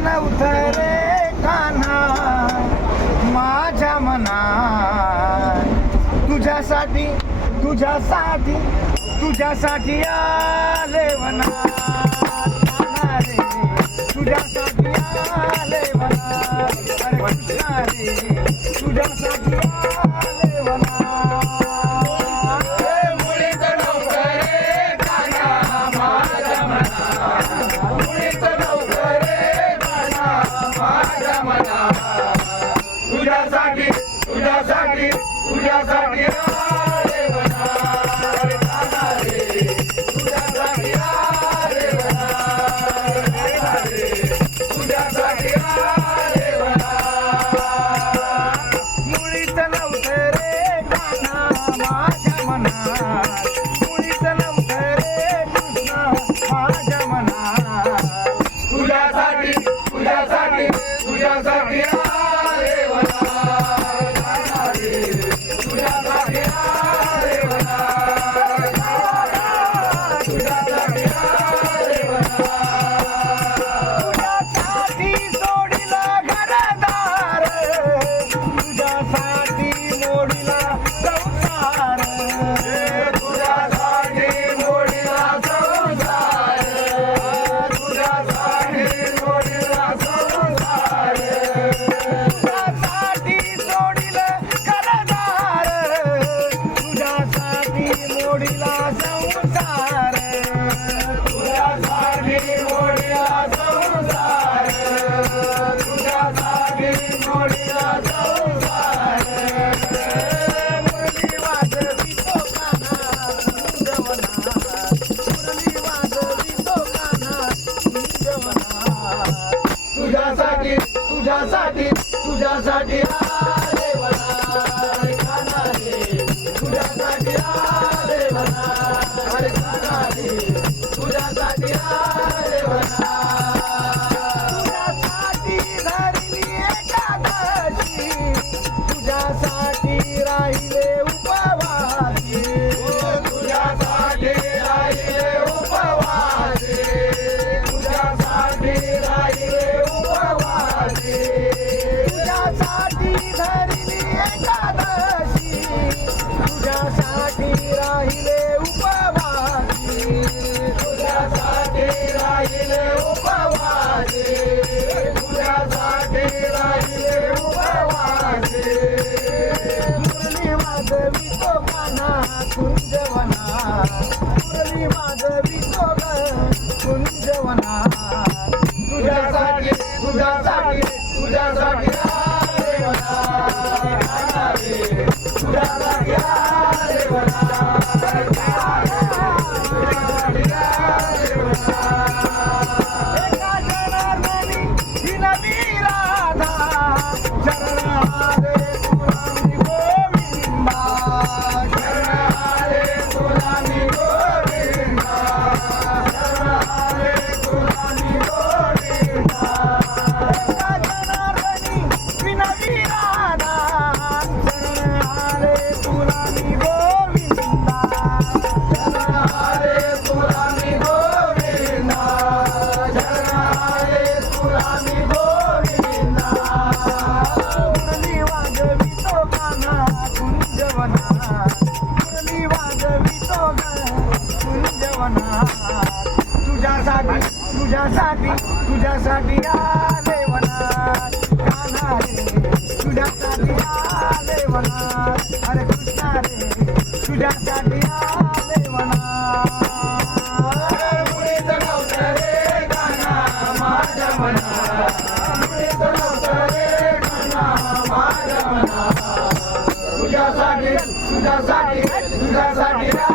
नव्हतं रे कान्हा माझ्या मनात तुझ्यासाठी तुझ्यासाठी तुझ्यासाठी आले वनात कान्हा रे तुझ्यासाठी आले वनात अरे कृष्णा रे तुझ्यासाठी आले वनात मुळीच नव्हतं रे कान्हा माझ्या मनात मुळीच नव्हतं रे कान्हा माझ्या मनात तुझ्यासाठी तुझ्यासाठी तुझ्यासाठी आले वनात कान्हा रे तुझ्यासाठी आले वनात कान्हा रे तुझ्यासाठी आले वनात मुळीच नव्हतं रे कान्हा माझ्या मनात मुळीच नव्हतं रे कृष्णा माझ्या मनात तुझ्यासाठी तुझ्यासाठी तुझ्यासाठी आले वनात कान्हा रे तुझ्यासाठी आले वनात तुझ्यासाठी आले वनात तुझ्यासाठी सोडिला घरदार तुझ्यासाठी मोडिला संसार तुझ्यासाठी मोडीला संसार तुझ्यासाठी मोडीला संसार तुझ्यासाठी सोडिला घरदार तुझ्यासाठी मोडिला संसार तुझ्यासाठी मोडीला संसार तुझ्यासाठी मोडीला संसार मुरली वाजवी तो कान्हा कुंजवनात मुरली वाजवी तो कान्हा कुंजवनात तुझ्यासाठी तुझ्यासाठी तुझ्यासाठी आले वनात कान्हा रे तुझ्यासाठी आले वनात अरे कान्हा रे तुझ्यासाठी आले वनात तुझ्यासाठी धरली एकादशी तुझ्यासाठी राहिले उपवासी तुझ्यासाठी राहिले उपवासी तुझ्यासाठी राहिले उपवासी तुझ्यासाठी धरली एकादशी तुझ्यासाठी राहिले उपवासी तुझ्यासाठी राहिले उपवासी तुझ्यासाठी राहिले उपवासी मुरली वाजवी तो कान्हा कुंजवनात मुरली वाजवी तो कुंजवनात तुझ्यासाठी तुझ्यासाठी तुझ्यासाठी आले वनात कान्हा रे तुझ्यासाठी आले वनात तुझ्यासाठी आले वनात एका जनार्दनी विनवी राधा चरणारे तुला मी गोविंदा शरणाले तुला मी गोविंदा शरणाले तुला मी गोविंदा एका जनार्दनी विनवी राधा चरणारे तुला मी गोविंदा शरणाले तुला मी गोविंदा शरणाले तुला मी गोविंदा मुरली वाजवी तो कान्हा कुंजवनात मुरली वाजवी तो कुंजवनात तुझ्यासाठी तुझ्यासाठी तुझ्यासाठी आले वनात कान्हा रे तुझ्यासाठी आले वनात अरे कृष्णा रे तुझ्यासाठी आले वनात मुळीच नव्हतं रे कान्हा माझ्या मनात मुळीच नव्हतं रे कान्हा माझ्या मनात तुझ्यासाठी तुझ्यासाठी तुझ्यासाठी